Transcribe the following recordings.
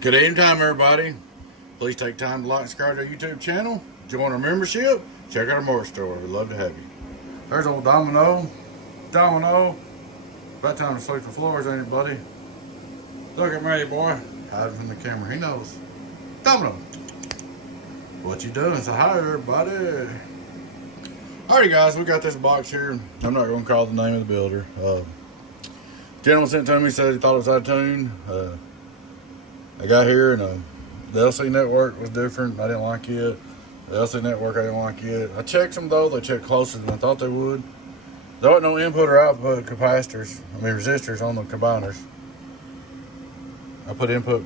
Good evening time, everybody. Please take time to like and subscribe to our YouTube channel. Join our membership. Check out our merch store. We'd love to have you. There's old Domino. Domino. About time to sweep the floors, ain't it, buddy? Look at me, boy. Hiding from the camera. He knows. Domino. What you doing? Say hi, everybody. Alrighty, guys. We got this box here. I'm not going to call the name of the builder. Gentleman sent it to me, said he thought it was out of tune. I got here and the LC network was different. I didn't like it. The LC network, I didn't like it. I checked them though. They checked closer than I thought they would. There wasn't no input or output capacitors. Resistors on the combiners. I put input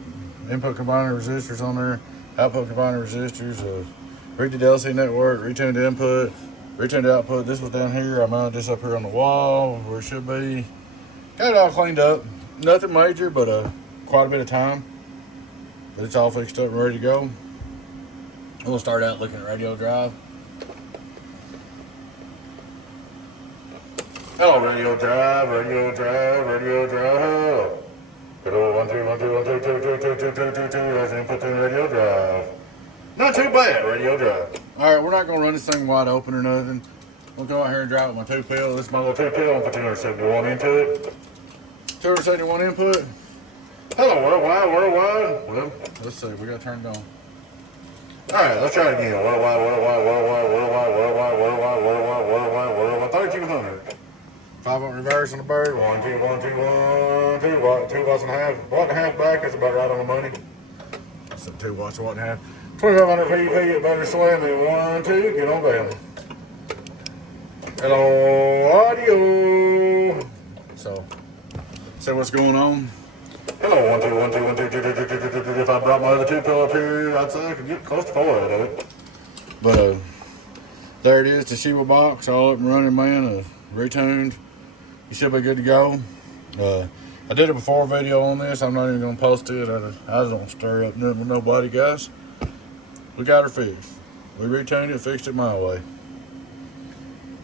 combiner resistors on there, output combiner resistors. Redid the LC network, retuned the input, retuned the output. This was down here. I mounted this up here on the wall where it should be. Got it all cleaned up. Nothing major, but quite a bit of time. But it's all fixed up and ready to go. We'll start out looking at radio drive. Hello, radio drive, radio drive, radio drive. Hello, 1 2 1 2 1 2 2 2 2 2 2 2 2. That's input to radio drive. Not too bad, radio drive. All right, we're not gonna run this thing wide open or nothing. We'll go out here and drive with my 2-pill. This is my little 2-pill. I'm put 271 into it. 271 input. Hello, worldwide, worldwide. Well, let's see. We got turned on. All right, let's try it again. Worldwide, worldwide, worldwide, worldwide, worldwide, worldwide, worldwide, worldwide, worldwide. 3200. 5-volt reverse on the bird. 1 2 1 2 1 2 watt, 2 watts and a half. Watt and a half back. That's about right on the money. So 2 watts, watt and a half. 2500 pp. It better slam than 1 2. Get on down. Hello, audio. So, see what's going on. Hello, 1 2 1 2 1 2 2 2 2 2 2 2. If I brought my other 2-pill up here, I'd say I could get close to 4 out of it. But there it is, the Shiba box, all up and running, man. Retuned. You should be good to go. I did a before video on this. I'm not even gonna post it. I just don't stir up nothing with nobody, guys. We got her fixed. We retuned it, fixed it my way.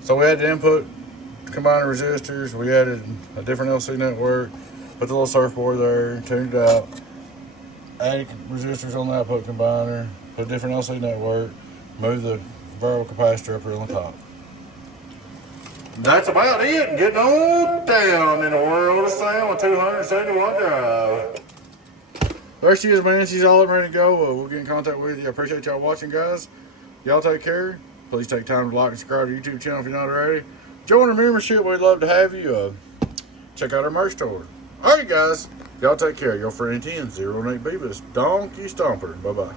So we had the input combiner resistors. We added a different LC network. Put the little surfboard there, tuned it out. Added resistors on the output combiner. Put a different LC network. Move the variable capacitor up here on the top. That's about it. Getting on down in the world of sound with 271 drive. There she is, man. She's all up ready to go. We'll get in contact with you. I appreciate y'all watching, guys. Y'all take care. Please take time to like and subscribe to our YouTube channel if you're not already. Join our membership. We'd love to have you. Check out our merch store. Alright, guys. Y'all take care. Your friend 1008 Beavis. Donkey Stomper. Bye-bye.